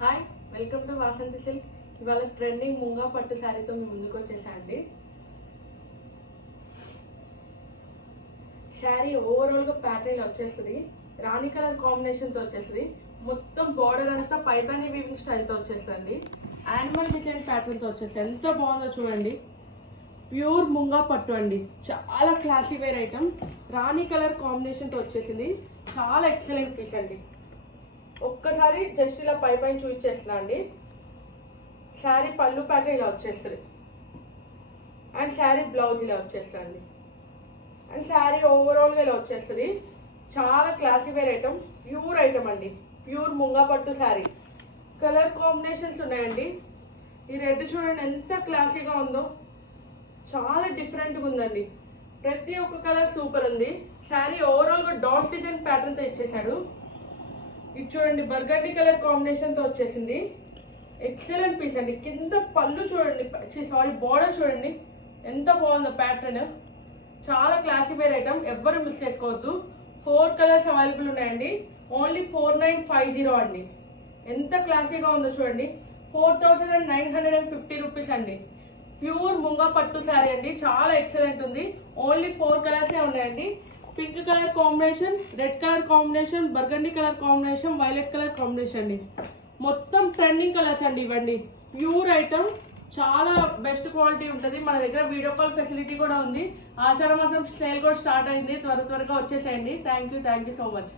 Hi, welcome to Vasanthi silk. ఇవాళ trending munga పట్టు శారీతో మీ ముందుకు వచ్చేసాండి. శారీ ఓవరాల్గా ప్యాటర్న్ వచ్చేస్తుంది. రాణి కలర్ కాంబినేషన్తో వచ్చేస్తుంది. మొత్తం బార్డర్ అంతా పైతానీ వీవింగ్ స్టైల్తో వచ్చేస్తుంది. యానిమల్ డిజైన్ ప్యాటర్న్తో వచ్చేస్తుంది. ఎంత బాగుందో చూడండి. ప్యూర్ ముంగా పట్టు అండి. చాలా క్లాసీ వేర్ ఐటమ్. రాణి కలర్ కాంబినేషన్తో వచ్చేసింది. చాలా ఎక్సలెంట్ పీస్ అండి. ఒక్కసారి జస్ట్ ఇలా పైన చూపించేస్తున్నా అండి. శారీ పళ్ళు ప్యాటర్న్ ఇలా వచ్చేస్తుంది అండ్ శారీ బ్లౌజ్ ఇలా వచ్చేస్తుంది అండ్ శారీ ఓవరాల్గా ఇలా వచ్చేస్తుంది. చాలా classy wear item, pure item అండి. ప్యూర్ ముంగా పట్టు శారీ. కలర్ కాంబినేషన్స్ ఉన్నాయండి. ఈ రెడ్ చూడండి ఎంత క్లాసీగా ఉందో, చాలా డిఫరెంట్గా ఉందండి. ప్రతి ఒక్క కలర్ సూపర్ ఉంది. శారీ ఓవరాల్గా డాట్ డిజైన్ ప్యాటర్న్తో ఇచ్చేసాడు. ఇది చూడండి బర్గండి కలర్ కాంబినేషన్తో వచ్చేసింది. ఎక్సలెంట్ పీస్ అండి. కింద పళ్ళు చూడండి, సారీ బార్డర్ చూడండి ఎంత బాగుందో ప్యాటర్న్. చాలా క్లాసీ వేర్ ఐటమ్, ఎవ్వరు మిస్ చేసుకోవద్దు. 4 కలర్స్ అవైలబుల్ ఉన్నాయండి. ఓన్లీ 4950 అండి. ఎంత క్లాసీగా ఉందో చూడండి. 4950 రూపీస్ అండి. ప్యూర్ ముంగా పట్టు శారీ అండి. చాలా ఎక్సలెంట్ ఉంది. ఓన్లీ 4 కలర్సే ఉన్నాయండి. Pink colour combination, red colour combination, burgundy colour combination, violet colour combination అండి. మొత్తం ట్రెండింగ్ కలర్స్ అండి ఇవ్వండి. ప్యూర్ ఐటమ్, చాలా బెస్ట్ క్వాలిటీ ఉంటుంది. మన దగ్గర వీడియో కాల్ ఫెసిలిటీ కూడా ఉంది. ఆషాఢ మాసం సేల్ కూడా స్టార్ట్ అయింది. త్వరగా వచ్చేసేయండి. Thank you so much.